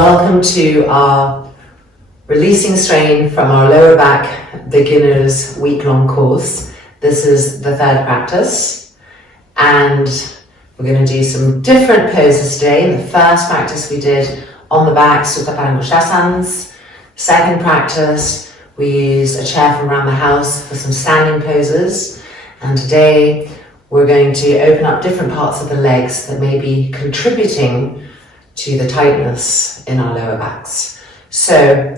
Welcome to our Releasing Strain from our Lower Back Beginners week-long course. This is the third practice and we're going to do some different poses today. In the first practice we did on the back, soothe asanas. Second practice we used a chair from around the house for some standing poses, and today we're going to open up different parts of the legs that may be contributing to the tightness in our lower backs. So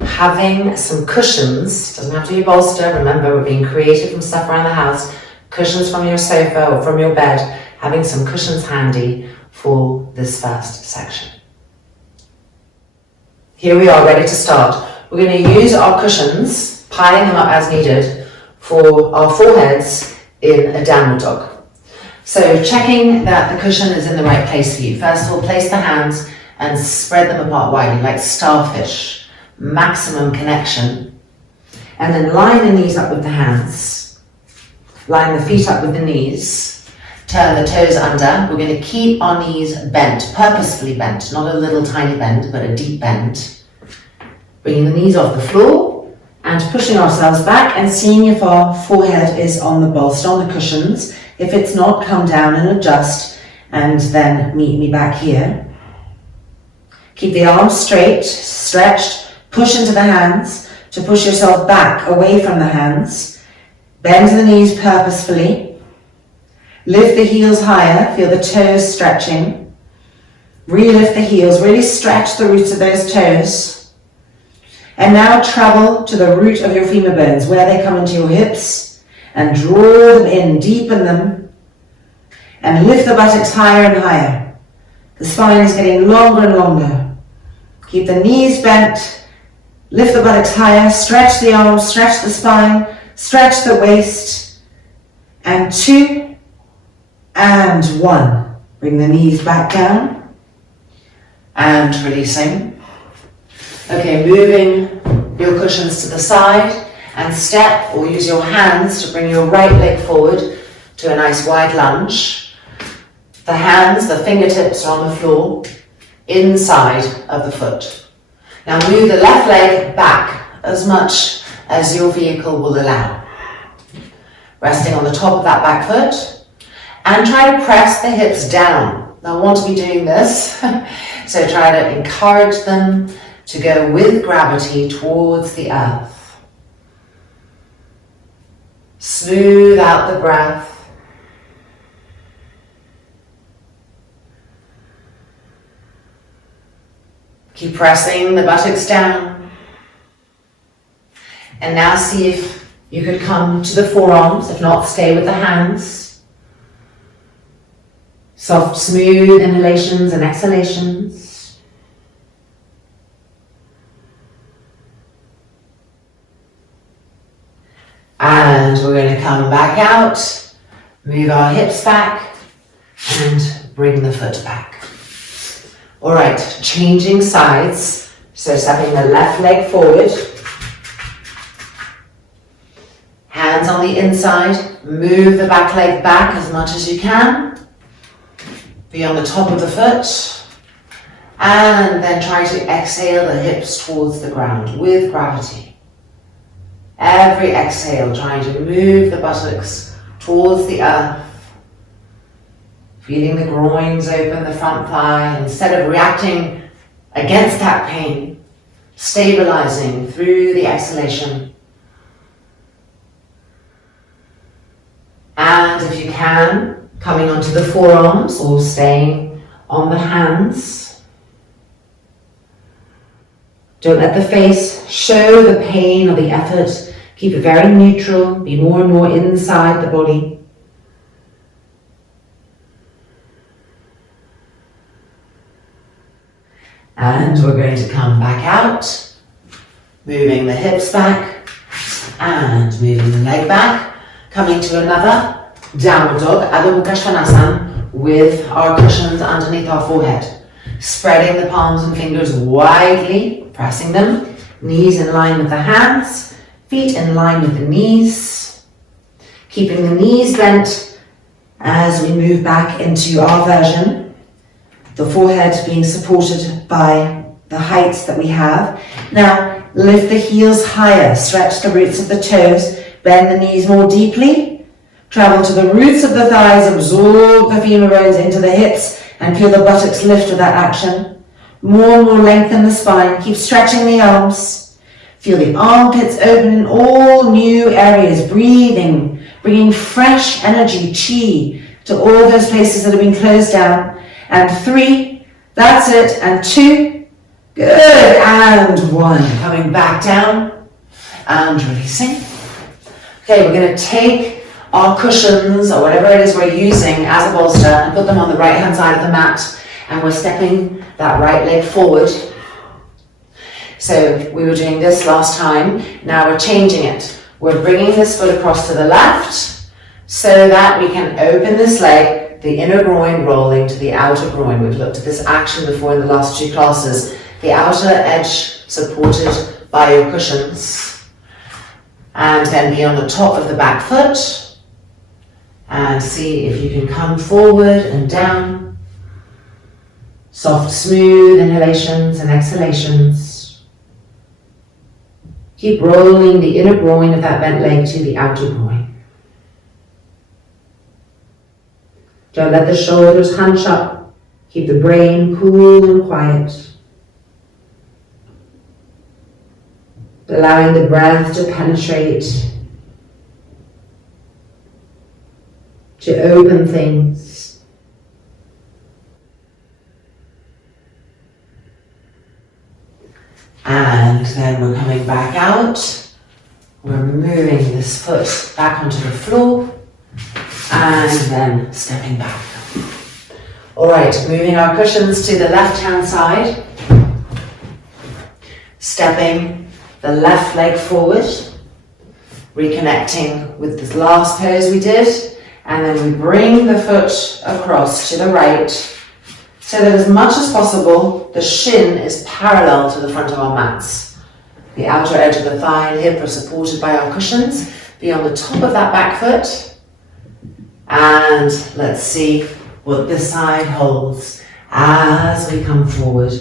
having some cushions, doesn't have to be a bolster, remember we're being creative from stuff around the house, cushions from your sofa or from your bed, having some cushions handy for this first section. Here we are ready to start. We're going to use our cushions, piling them up as needed, for our foreheads in a downward dog. So checking that the cushion is in the right place for you. First of all, place the hands and spread them apart widely like starfish, maximum connection. And then line the knees up with the hands, line the feet up with the knees, turn the toes under. We're going to keep our knees bent, purposefully bent, not a little tiny bend, but a deep bend. Bringing the knees off the floor and pushing ourselves back and seeing if our forehead is on the bolster, on the cushions. If it's not, come down and adjust and then meet me back here. Keep the arms straight, stretched, push into the hands to push yourself back away from the hands. Bend the knees purposefully. Lift the heels higher, feel the toes stretching. Re-lift the heels, really stretch the roots of those toes. And now travel to the root of your femur bones, where they come into your hips, and draw them in, deepen them, and lift the buttocks higher and higher. The spine is getting longer and longer. Keep the knees bent, lift the buttocks higher, stretch the arms, stretch the spine, stretch the waist, and 2, and 1. Bring the knees back down, and releasing. Okay, moving your cushions to the side, and step or use your hands to bring your right leg forward to a nice wide lunge. The hands, the fingertips are on the floor, inside of the foot. Now move the left leg back as much as your vehicle will allow. Resting on the top of that back foot, and try to press the hips down. Now I want to be doing this, so try to encourage them to go with gravity towards the earth. Smooth out the breath. Keep pressing the buttocks down. And now see if you could come to the forearms. If not, stay with the hands. Soft, smooth inhalations and exhalations. And we're going to come back out, move our hips back, and bring the foot back. All right, changing sides. So stepping the left leg forward. Hands on the inside, move the back leg back as much as you can. Be on the top of the foot. And then try to exhale the hips towards the ground with gravity. Every exhale, trying to move the buttocks towards the earth. Feeling the groins open, the front thigh. Instead of reacting against that pain, stabilizing through the exhalation. And if you can, coming onto the forearms or staying on the hands. Don't let the face show the pain or the effort. Keep it very neutral. Be more and more inside the body. And we're going to come back out, moving the hips back and moving the leg back. Coming to another downward dog, Adho Mukha Svanasana, with our cushions underneath our forehead. Spreading the palms and fingers widely, pressing them. Knees in line with the hands, feet in line with the knees. Keeping the knees bent as we move back into our version. The forehead being supported by the heights that we have. Now, lift the heels higher, stretch the roots of the toes, bend the knees more deeply, travel to the roots of the thighs, absorb the femur bones into the hips, and feel the buttocks lift with that action. More and more lengthen the spine, keep stretching the arms. Feel the armpits open in all new areas, breathing, bringing fresh energy, chi, to all those places that have been closed down. And 3, that's it, and 2, good, and 1. Coming back down and releasing. Okay, we're going to take our cushions or whatever it is we're using as a bolster and put them on the right hand side of the mat, and we're stepping that right leg forward. So we were doing this last time, now we're changing it. We're bringing this foot across to the left so that we can open this leg, the inner groin rolling to the outer groin. We've looked at this action before in the last 2 classes. The outer edge supported by your cushions. And then be on the top of the back foot. And see if you can come forward and down. Soft, smooth inhalations and exhalations. Keep rolling the inner groin of that bent leg to the outer groin. Don't let the shoulders hunch up. Keep the brain cool and quiet. Allowing the breath to penetrate, to open things. And then we're coming back out. We're moving this foot back onto the floor and then stepping back. All right, moving our cushions to the left-hand side. Stepping the left leg forward. Reconnecting with this last pose we did. And then we bring the foot across to the right so that as much as possible, the shin is parallel to the front of our mats. The outer edge of the thigh and hip are supported by our cushions. Be on the top of that back foot. And let's see what this side holds as we come forward.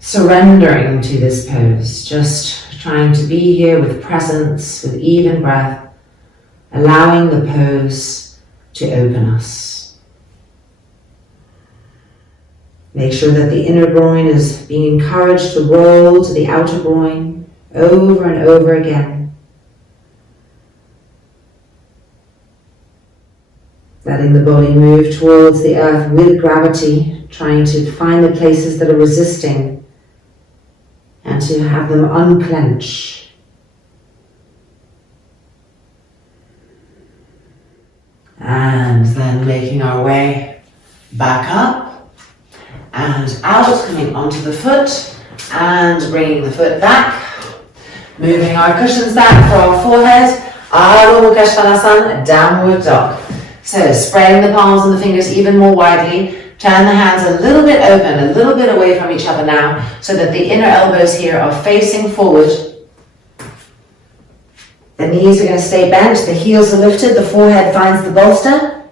Surrendering to this pose, just trying to be here with presence, with even breath, allowing the pose to open us. Make sure that the inner groin is being encouraged to roll to the outer groin over and over again. Letting the body move towards the earth with gravity, trying to find the places that are resisting and to have them unclench. And then making our way back up and out, coming onto the foot and bringing the foot back. Moving our cushions back for our forehead. Adho Mukha Svanasana, downward dog. So spreading the palms and the fingers even more widely. Turn the hands a little bit open, a little bit away from each other now, so that the inner elbows here are facing forward. The knees are going to stay bent, the heels are lifted, the forehead finds the bolster.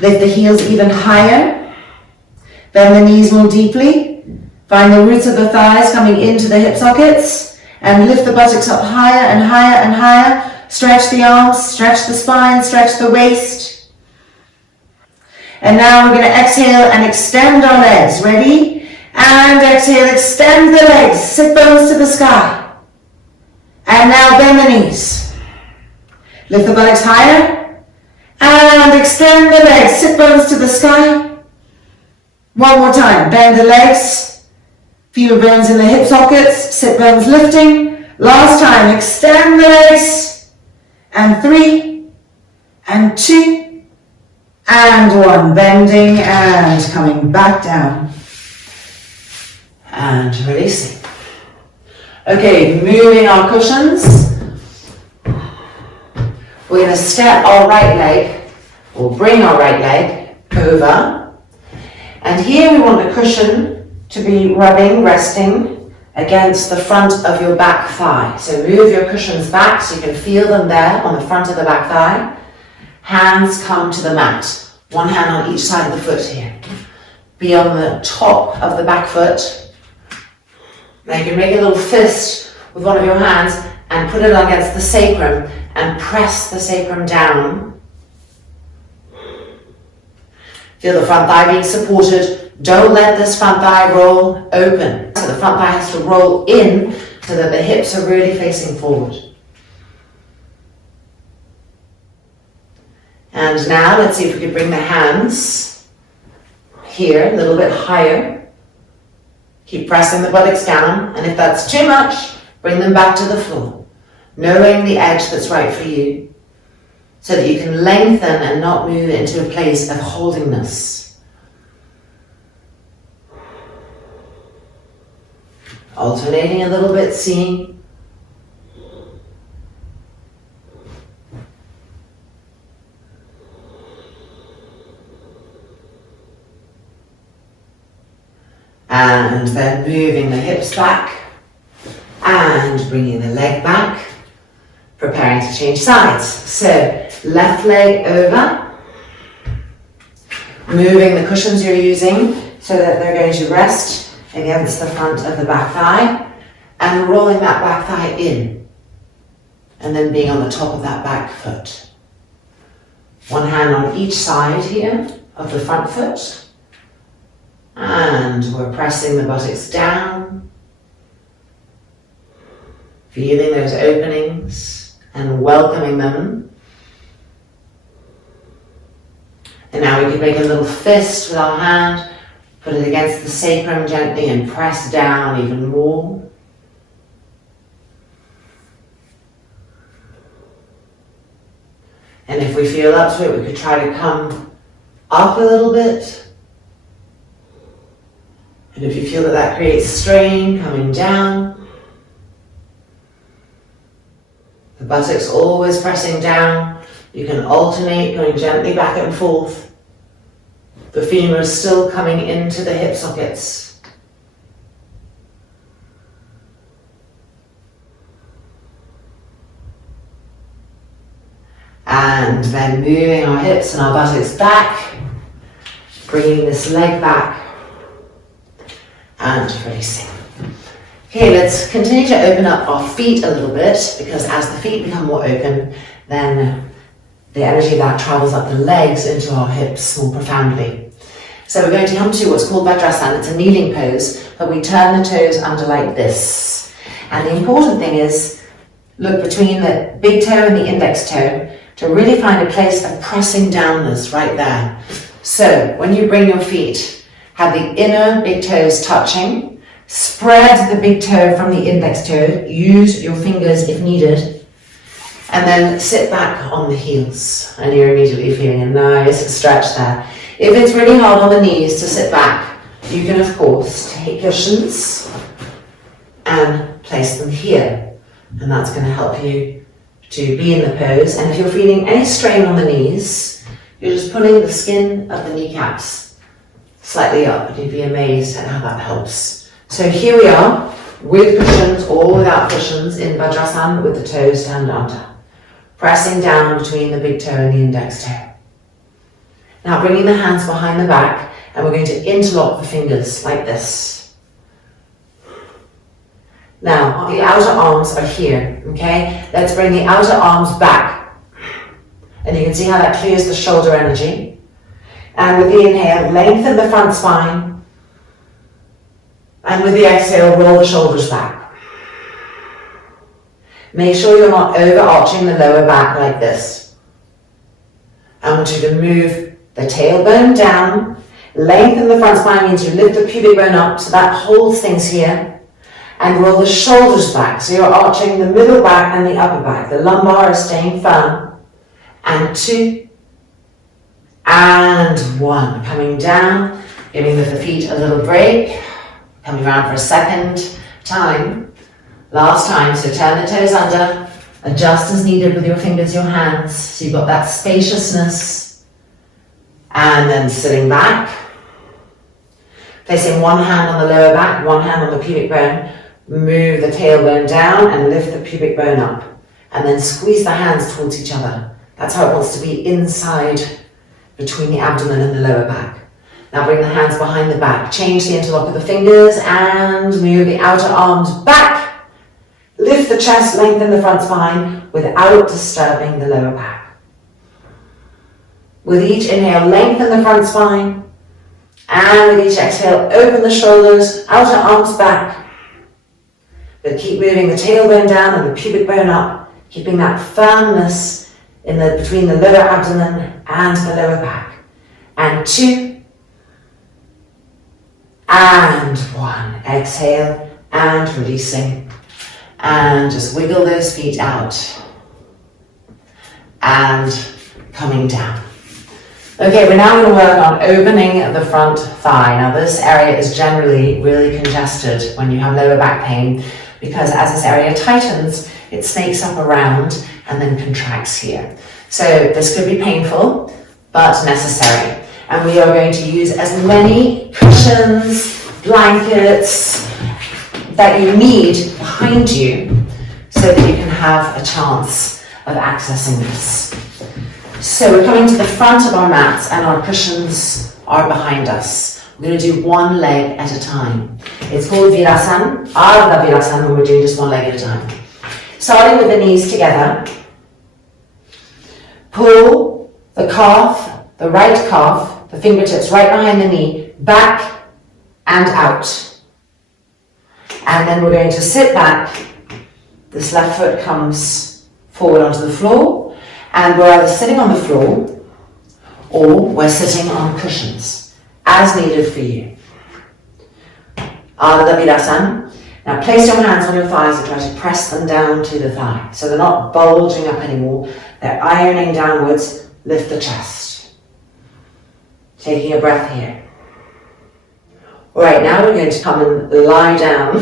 Lift the heels even higher. Bend the knees more deeply. Find the roots of the thighs coming into the hip sockets. And lift the buttocks up higher and higher and higher. Stretch the arms, stretch the spine, stretch the waist. And now we're going to exhale and extend our legs. Ready? And exhale, extend the legs, sit bones to the sky. And now bend the knees. Lift the buttocks higher. And extend the legs, sit bones to the sky. One more time, bend the legs. Femur bones in the hip sockets, sit bones lifting. Last time, extend the legs. And 3, and 2, and 1. Bending and coming back down. And releasing. Okay, moving our cushions. We're going to step our right leg, or bring our right leg over. And here we want the cushion to be rubbing, resting against the front of your back thigh. So move your cushions back so you can feel them there on the front of the back thigh. Hands come to the mat. One hand on each side of the foot here. Be on the top of the back foot. Now you can make a little fist with one of your hands and put it against the sacrum and press the sacrum down. Feel the front thigh being supported. Don't let this front thigh roll open. So the front thigh has to roll in so that the hips are really facing forward. And now let's see if we can bring the hands here a little bit higher. Keep pressing the buttocks down, and if that's too much, bring them back to the floor, knowing the edge that's right for you, so that you can lengthen and not move into a place of holdingness. Alternating a little bit, seeing. And then moving the hips back and bringing the leg back, preparing to change sides. So left leg over, moving the cushions you're using so that they're going to rest against the front of the back thigh and rolling that back thigh in and then being on the top of that back foot. One hand on each side here of the front foot. And we're pressing the buttocks down, feeling those openings and welcoming them. And now we can make a little fist with our hand, put it against the sacrum gently and press down even more. And if we feel up to it, we could try to come up a little bit. And if you feel that that creates strain, coming down. The buttocks always pressing down. You can alternate, going gently back and forth. The femur is still coming into the hip sockets. And then moving our hips and our buttocks back, bringing this leg back. And releasing. Okay, let's continue to open up our feet a little bit, because as the feet become more open, then the energy of that travels up the legs into our hips more profoundly. So we're going to come to what's called Vajrasana. It's a kneeling pose, but we turn the toes under like this. And the important thing is, look between the big toe and the index toe to really find a place of pressing downwards right there. So when you bring your feet, have the inner big toes touching, spread the big toe from the index toe, use your fingers if needed, and then sit back on the heels. And you're immediately feeling a nice stretch there. If it's really hard on the knees to sit back, you can of course take cushions and place them here. And that's going to help you to be in the pose. And if you're feeling any strain on the knees, you're just pulling the skin of the kneecaps slightly up, and you'd be amazed at how that helps. So here we are, with cushions or without cushions, in Vajrasana with the toes turned under. Pressing down between the big toe and the index toe. Now bringing the hands behind the back, and we're going to interlock the fingers like this. Now, the outer arms are here, okay? Let's bring the outer arms back. And you can see how that clears the shoulder energy. And with the inhale, lengthen the front spine. And with the exhale, roll the shoulders back. Make sure you're not overarching the lower back like this. I want you to move the tailbone down. Lengthen the front spine means you lift the pubic bone up so that holds things here. And roll the shoulders back. So you're arching the middle back and the upper back. The lumbar is staying firm. And 2. And 1, coming down, giving the feet a little break, coming around for a second time, last time, so turn the toes under, adjust as needed with your fingers, your hands, so you've got that spaciousness, and then sitting back, placing one hand on the lower back, one hand on the pubic bone, move the tailbone down and lift the pubic bone up, and then squeeze the hands towards each other. That's how it wants to be inside between the abdomen and the lower back. Now bring the hands behind the back. Change the interlock of the fingers and move the outer arms back. Lift the chest, lengthen the front spine without disturbing the lower back. With each inhale, lengthen the front spine. And with each exhale, open the shoulders, outer arms back. But keep moving the tailbone down and the pubic bone up, keeping that firmness between the lower abdomen and the lower back. And 2. And 1. Exhale and releasing. And just wiggle those feet out. And coming down. Okay, we're now going to work on opening the front thigh. Now this area is generally really congested when you have lower back pain because as this area tightens, it snakes up around and then contracts here. So this could be painful, but necessary. And we are going to use as many cushions, blankets that you need behind you so that you can have a chance of accessing this. So we're coming to the front of our mats and our cushions are behind us. We're going to do one leg at a time. It's called Virasana, Ardha Virasana, when we're doing just one leg at a time. Starting with the knees together. Pull the calf, the right calf, the fingertips right behind the knee, back and out. And then we're going to sit back. This left foot comes forward onto the floor. And we're either sitting on the floor or we're sitting on cushions, as needed for you. Ardha Virasana. Now place your hands on your thighs and try to press them down to the thigh. So they're not bulging up anymore, they're ironing downwards. Lift the chest. Taking a breath here. Alright, now we're going to come and lie down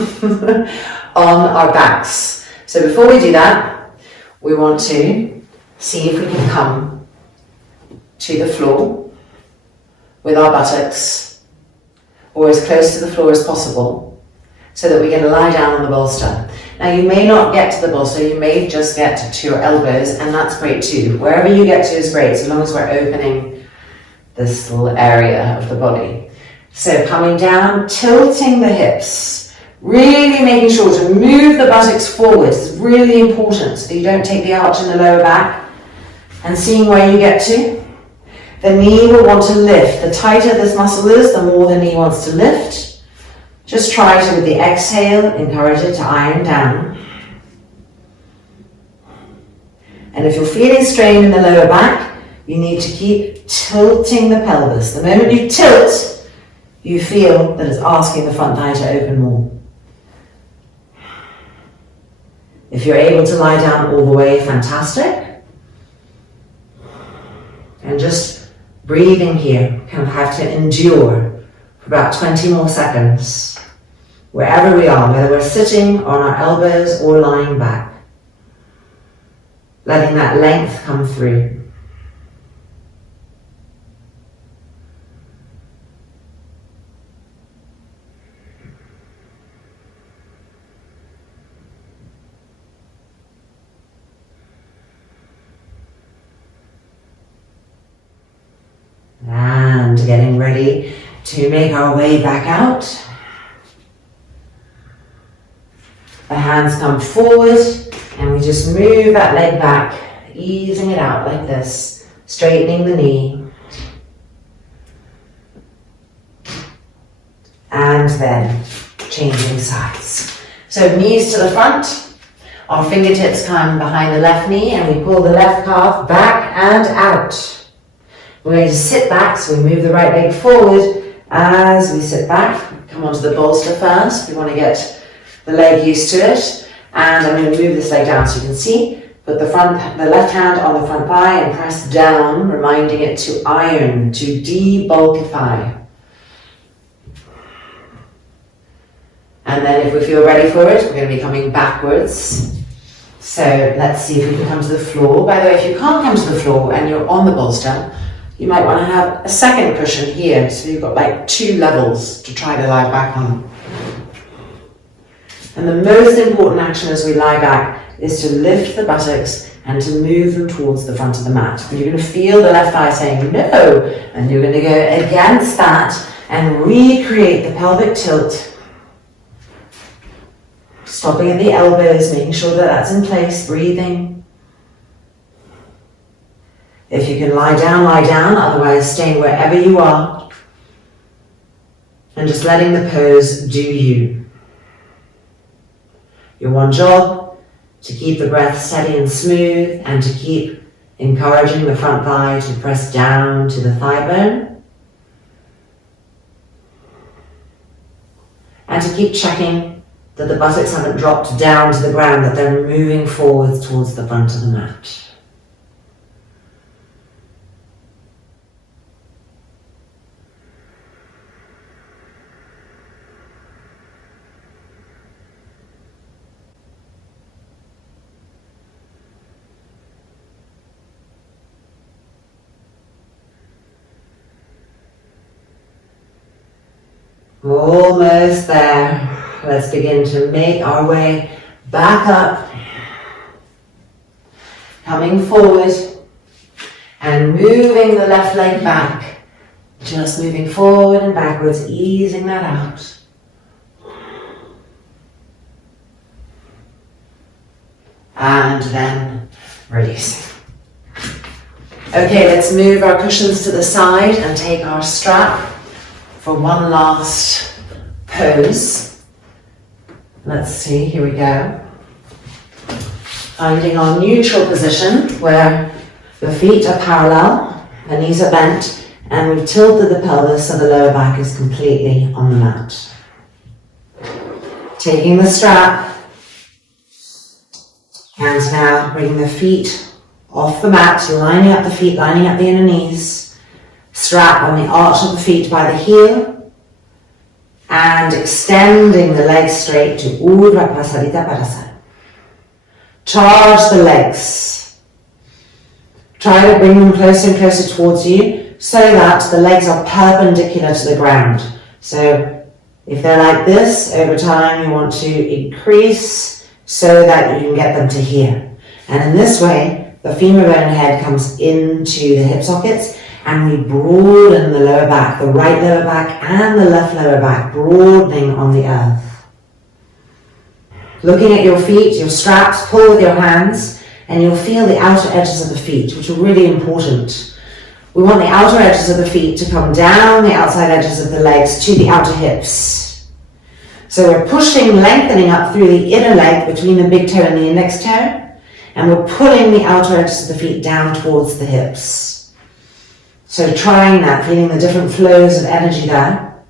on our backs. So before we do that, we want to see if we can come to the floor with our buttocks or as close to the floor as possible so that we can lie down on the bolster. Now you may not get to the bolster, you may just get to your elbows and that's great too. Wherever you get to is great so long as we're opening this little area of the body. So coming down, tilting the hips, really making sure to move the buttocks forward. It's really important so that you don't take the arch in the lower back. And seeing where you get to. The knee will want to lift. The tighter this muscle is, the more the knee wants to lift. Just try to, with the exhale, encourage it to iron down. And if you're feeling strain in the lower back, you need to keep tilting the pelvis. The moment you tilt, you feel that it's asking the front thigh to open more. If you're able to lie down all the way, fantastic. And just breathing here, kind of have to endure for about 20 more seconds, wherever we are, whether we're sitting on our elbows or lying back. Letting that length come through. And getting ready to make our way back out. The hands come forward and we just move that leg back, easing it out like this, straightening the knee. And then changing sides. So knees to the front, our fingertips come behind the left knee and we pull the left calf back and out. We're going to sit back, so we move the right leg forward as we sit back. Come onto the bolster first. We want to get the leg used to it. And I'm going to move this leg down so you can see. Put the left hand on the front thigh and press down, reminding it to iron, to debulkify. And then if we feel ready for it, we're going to be coming backwards. So let's see if we can come to the floor. By the way, if you can't come to the floor and you're on the bolster, you might want to have a second cushion here, so you've got like 2 levels to try to lie back on. And the most important action as we lie back is to lift the buttocks and to move them towards the front of the mat. And you're going to feel the left thigh saying no, and you're going to go against that and recreate the pelvic tilt. Stopping at the elbows, making sure that that's in place, breathing. If you can lie down, otherwise staying wherever you are. And just letting the pose do you. Your one job, to keep the breath steady and smooth, and to keep encouraging the front thigh to press down to the thigh bone. And to keep checking that the buttocks haven't dropped down to the ground, that they're moving forwards towards the front of the mat. Almost there. Let's begin to make our way back up, coming forward and moving the left leg back, just moving forward and backwards, easing that out. And then release. Okay, let's move our cushions to the side and take our strap for one last pose. Let's see, here we go. Finding our neutral position where the feet are parallel, the knees are bent, and we've tilted the pelvis so the lower back is completely on the mat. Taking the strap, and now bringing the feet off the mat, lining up the feet, lining up the inner knees, strap on the arch of the feet by the heel, and extending the legs straight to Urdhva Prasarita Padasana. Charge the legs. Try to bring them closer and closer towards you so that the legs are perpendicular to the ground. So if they're like this, over time you want to increase so that you can get them to here. And in this way, the femur bone head comes into the hip sockets, and we broaden the lower back, the right lower back and the left lower back, broadening on the earth. Looking at your feet, your straps, pull with your hands, and you'll feel the outer edges of the feet, which are really important. We want the outer edges of the feet to come down the outside edges of the legs to the outer hips. So we're pushing, lengthening up through the inner leg between the big toe and the index toe, and we're pulling the outer edges of the feet down towards the hips. So trying that, feeling the different flows of energy there.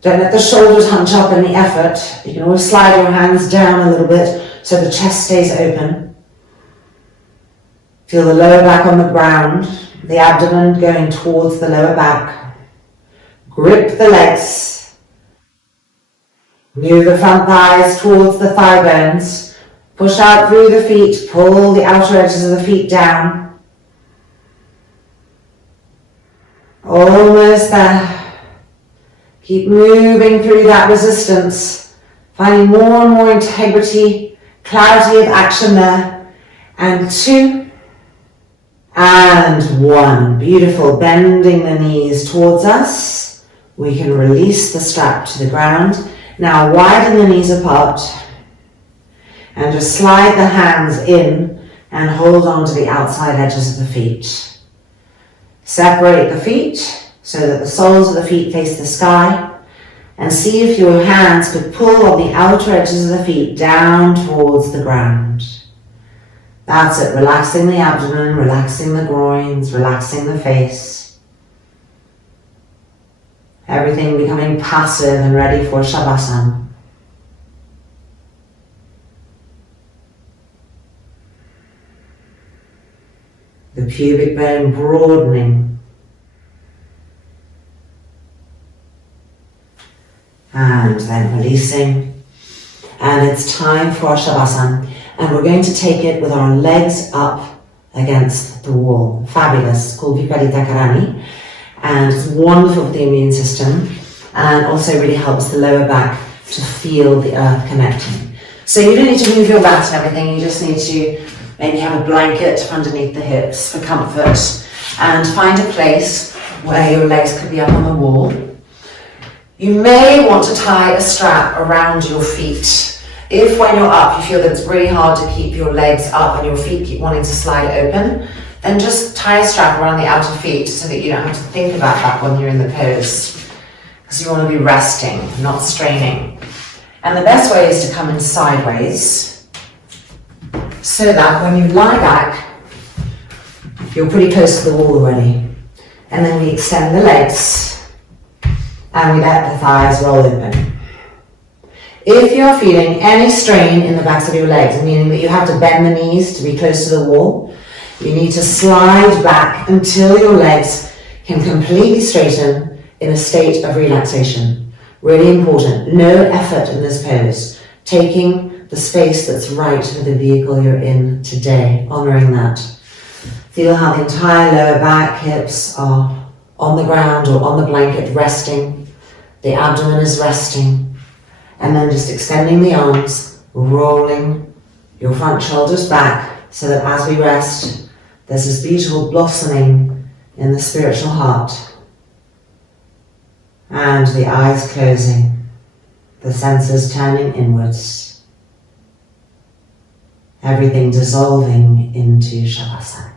Don't let the shoulders hunch up in the effort. You can always slide your hands down a little bit so the chest stays open. Feel the lower back on the ground, the abdomen going towards the lower back. Grip the legs. Move the front thighs towards the thigh bones. Push out through the feet, pull the outer edges of the feet down. Almost there. Keep moving through that resistance, finding more and more integrity, clarity of action there. And 2, and 1. Beautiful. Bending the knees towards us. We can release the strap to the ground. Now widen the knees apart and just slide the hands in and hold on to the outside edges of the feet. Separate the feet so that the soles of the feet face the sky, and see if your hands could pull on the outer edges of the feet down towards the ground. That's it, relaxing the abdomen, relaxing the groins, relaxing the face. Everything becoming passive and ready for Shavasana. The pubic bone broadening. And then releasing. And it's time for Shavasana. And we're going to take it with our legs up against the wall. Fabulous. Called Viparita Karani. And it's wonderful for the immune system. And also really helps the lower back to feel the earth connecting. So you don't need to move your mat and everything. You just need to Maybe have a blanket underneath the hips for comfort, and find a place where your legs could be up on the wall. You may want to tie a strap around your feet. If when you're up you feel that it's really hard to keep your legs up and your feet keep wanting to slide open, then just tie a strap around the outer feet so that you don't have to think about that when you're in the pose. Because you want to be resting, not straining. And the best way is to come in sideways, so that when you lie back, you're pretty close to the wall already. And then we extend the legs, and we let the thighs roll open. If you're feeling any strain in the backs of your legs, meaning that you have to bend the knees to be close to the wall, you need to slide back until your legs can completely straighten in a state of relaxation. Really important. No effort in this pose. Taking the space that's right for the vehicle you're in today, honoring that. Feel how the entire lower back, hips are on the ground or on the blanket, resting. The abdomen is resting. And then just extending the arms, rolling your front shoulders back, so that as we rest, there's this beautiful blossoming in the spiritual heart. And the eyes closing, the senses turning inwards. Everything dissolving into Shavasana.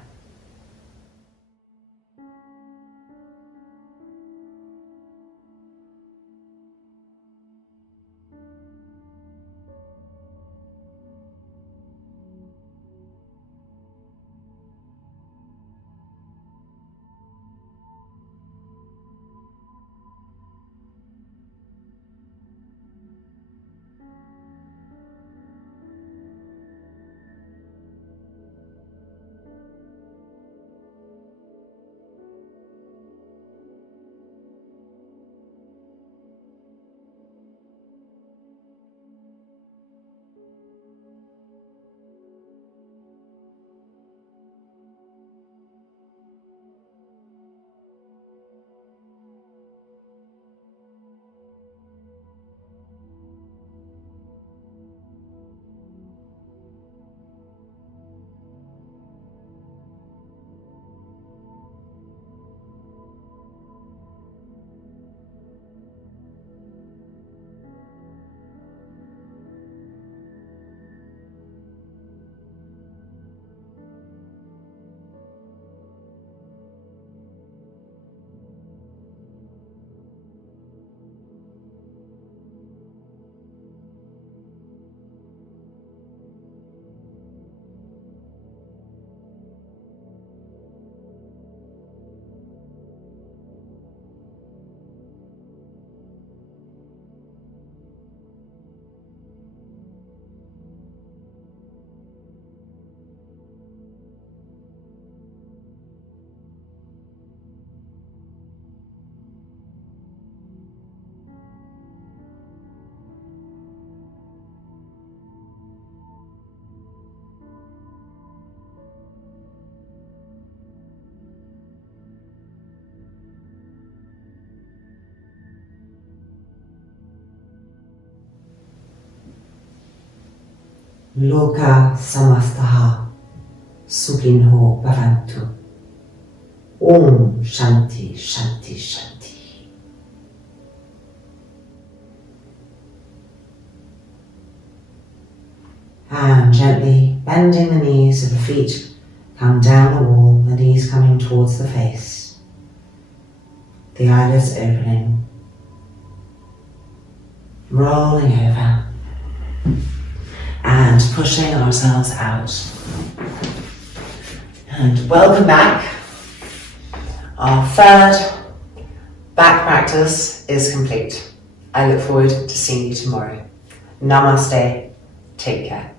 Loka samastaha sukhinho bhavantu. Om Shanti Shanti Shanti. And gently bending the knees of the feet, come down the wall, the knees coming towards the face, the eyelids opening, rolling over, and pushing ourselves out. And welcome back. Our third back practice is complete. I look forward to seeing you tomorrow. Namaste. Take care.